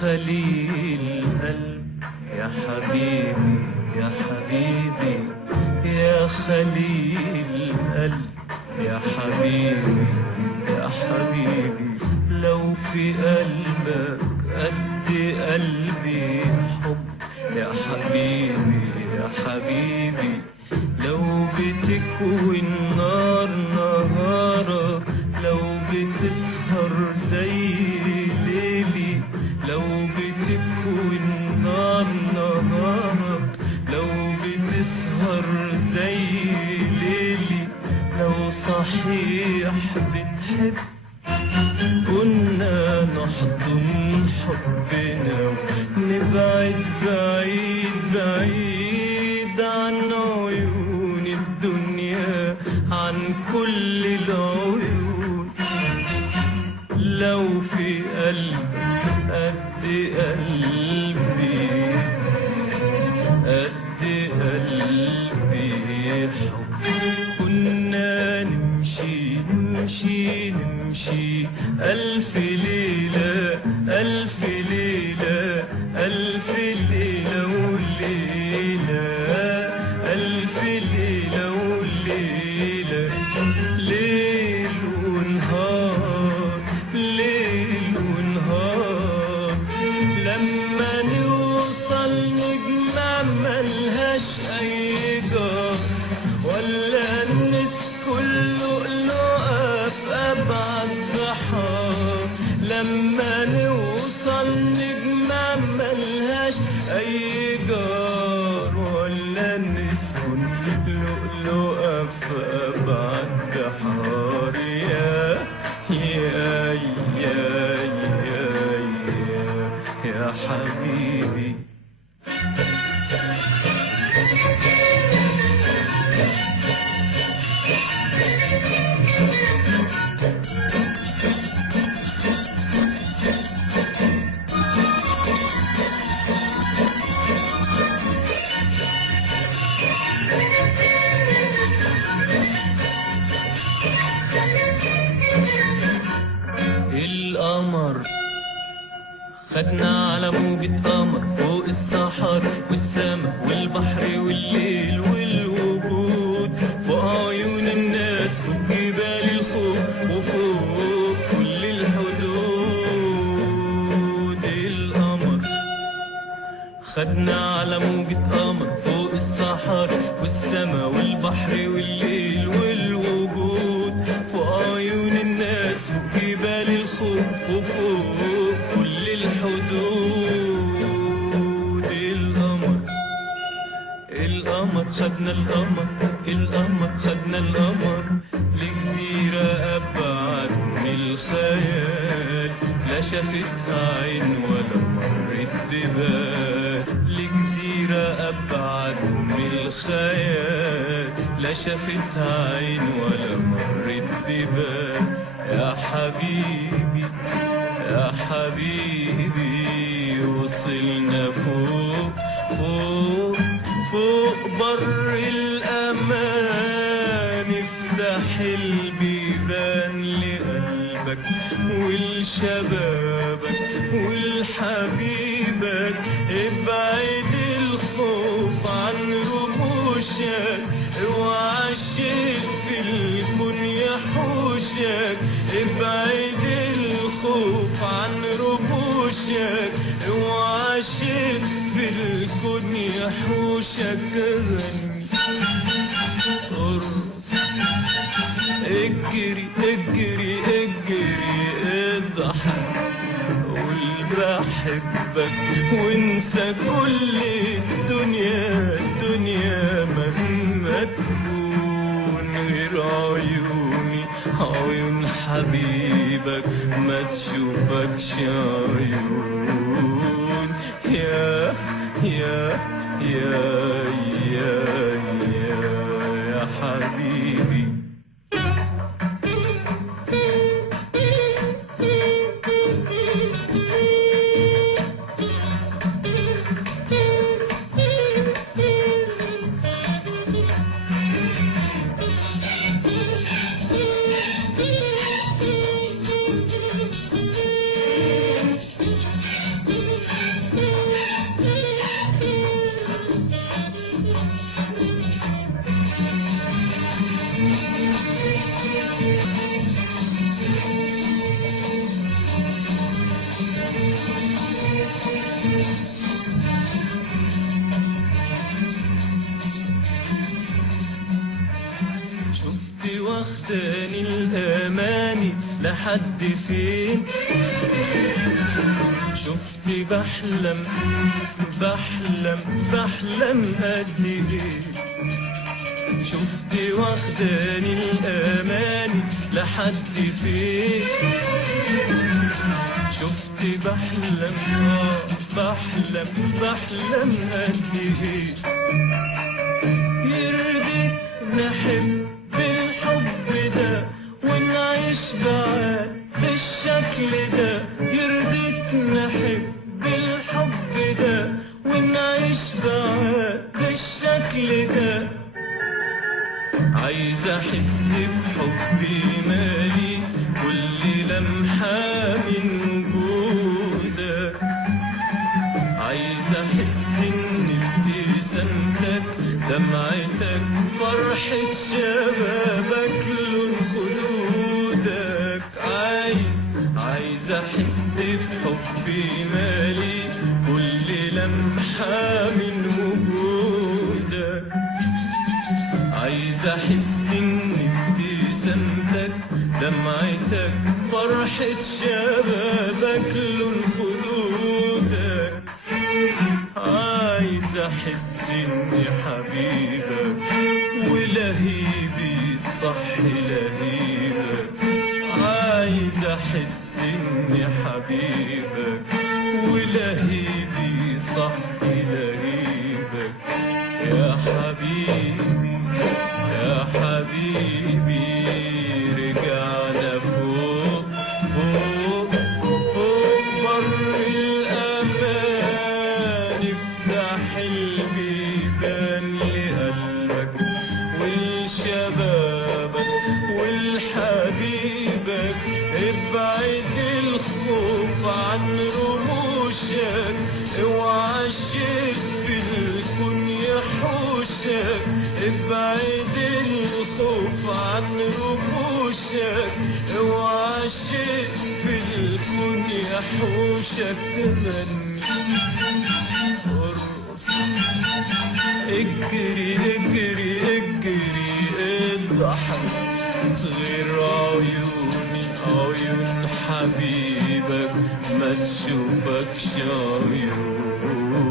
خليل قلب يا حبيبي يا حبيبي يا خليل قلب يا حبيبي يا حبيبي لو في قلبك قد قلبي حب يا حبيبي يا حبيبي لو بتكوي النار نهارك لو بتسهر زي ليلي لو بتكوي النار نهارك لو بتسهر زي ليلي لو صحيح بتحب كنا نحضن حبنا ونبعد بعيد بعيد عن عيون الدنيا عن كل العيون لو في قلبك قد قلبي قد قلبي حب كنا نمشي نمشي نمشي ألف ليلة ألف ليلة ألف ليلة وليلة ألف ليلة وليلة ليل ونهار ليل ونهار لما نوصل نجمة ملهاش أي جار ولا نسكن لؤلؤة في أبعد بحار لما نوصل نجمة ملهاش أي جار ولا نسكن لؤلؤة في أبعد بحار يا يا يا يا يا حبيبي القمر خدنا على موجة قمر فوق الصحر والسما والبحر والليل والوجود فوق عيون الناس فوق جبال الخوف وفوق كل الحدود القمر خدنا على موجة قمر فوق الصحر والسما والبحر والليل والوجود فوق عيون الناس فوق جبال الخوف وفوق كل الحدود القمر خدنا القمر خدنا القمر لجزيرة أبعد من الخيال لا شافتها عين ولا مرت ببال لجزيرة أبعد من الخيال لا شافتها عين ولا مرت ببال يا حبيبي يا حبيبي وصلنا فوق فوق فوق بر الأمان افتح البيبان لقلبك ولشبابك ولحبيبك ابعد الخوف عن رموشك اوعى الشيء في الكون يحوشك ابعد الخوف عن رموشك اوعى الشيء في الكون يحوشك غني ارقص اجري اجري اجري اضحك قول بحبك وانسى كل الدنيا مهما تكون غير عيوني عيون حبيبك ما تشوفكش عيون يا يا يا يا يا حبيبي لحد فين. شفتي بحلم بحلم بحلم قد ايه، شفتي واخداني الاماني لحد فين. شفتي بحلم بحلم بحلم قد ايه. يرضيك نحب بالحب ده ونعيش بعاد بالشكل ده، يرضيك نحب بالحب ده ونعيش بعاد بالشكل ده. عايز احس بحبي مالي كل لمحة من وجودك، عايز احس ان ابتسامتك دمعتك فرحة شبابك لون خدودك. عايز احس بحبي مالي كل لمحة من وجودك، عايز احس ان ابتسامتك دمعتك فرحة شبابك لون خدودك. عايز احس اني حبيبك ولهيبي صح لهيبك، عايز احس اني حبيبك ولهيبي صح لهيبك. يا حبيبي يا حبيبي رجعنا فوق فوق فوق بر الأمان، افتح البيبان لقلبك ولشبابك ولحبيبك، ابعد الخوف عن رموشك، اوعى الشيء في الكون يحوشك، ابعد الخوف عن رموشك، اوعى الشيء في الكون يحوشك. ارقص اجري اجري اجري اضحك، غير عيون حبيبك ما تشوفكش عيون.